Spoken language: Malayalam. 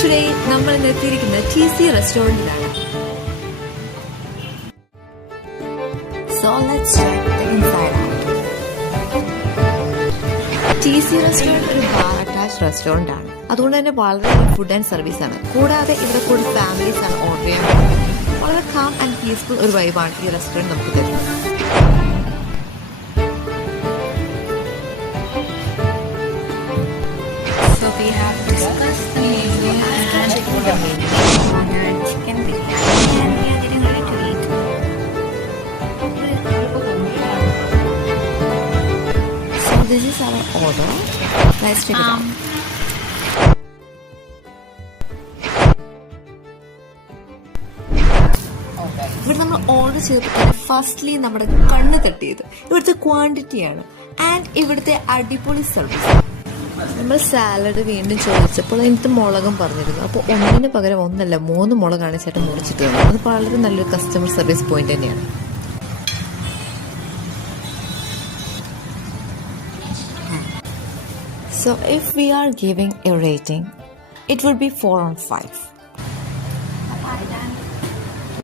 Today, നമ്മൾ എത്തിയിരിക്കുന്ന TC റെസ്റ്റോറന്റിലാണ്. So let's check the inside out. TC restaurant ഒരു ബാർ അറ്റാച്ച്ഡ് റെസ്റ്റോറന്റ് ആണ്. അതുകൊണ്ട് തന്നെ വളരെ ഫുഡ് ആൻഡ് സർവീസ് ആണ്. കൂടാതെ ഇവിടെ കൂടുതൽ ഫാമിലീസ് ആണ് ഓർഡർ ചെയ്യുന്നത്. വളരെ കാം ആൻഡ് പീസ്ഫുൾ ഒരു വൈബാണ് ഈ റെസ്റ്റോറന്റ് നമുക്ക് തരുന്നത്. So we have discussed the menu and ordered chicken biryani and we are getting ready to eat. So this is our order. Let's check it out. ഇവിടെ നമ്മൾ ഓർഡർ ചെയ്തപ്പോൾ ഫസ്റ്റ്ലി നമ്മുടെ കണ്ണ് തട്ടിയത് ഇവിടുത്തെ ക്വാണ്ടിറ്റിയാണ് ആൻഡ് ഇവിടുത്തെ അടിപൊളി സർവീസ്. നമ്മൾ സാലഡ് വീണ്ടും ചോദിച്ചപ്പോൾ എനിക്ക് മുളകും പറഞ്ഞിരുന്നു. അപ്പോൾ ഒന്നിന് പകരം ഒന്നല്ല 3 മുളകാണ് ചേട്ടൻ മുറിച്ചിട്ട് തന്നത്. അത് വളരെ നല്ലൊരു കസ്റ്റമർ സർവീസ് പോയിന്റ് തന്നെയാണ്. So if we are giving a rating, it would be 4 on 5.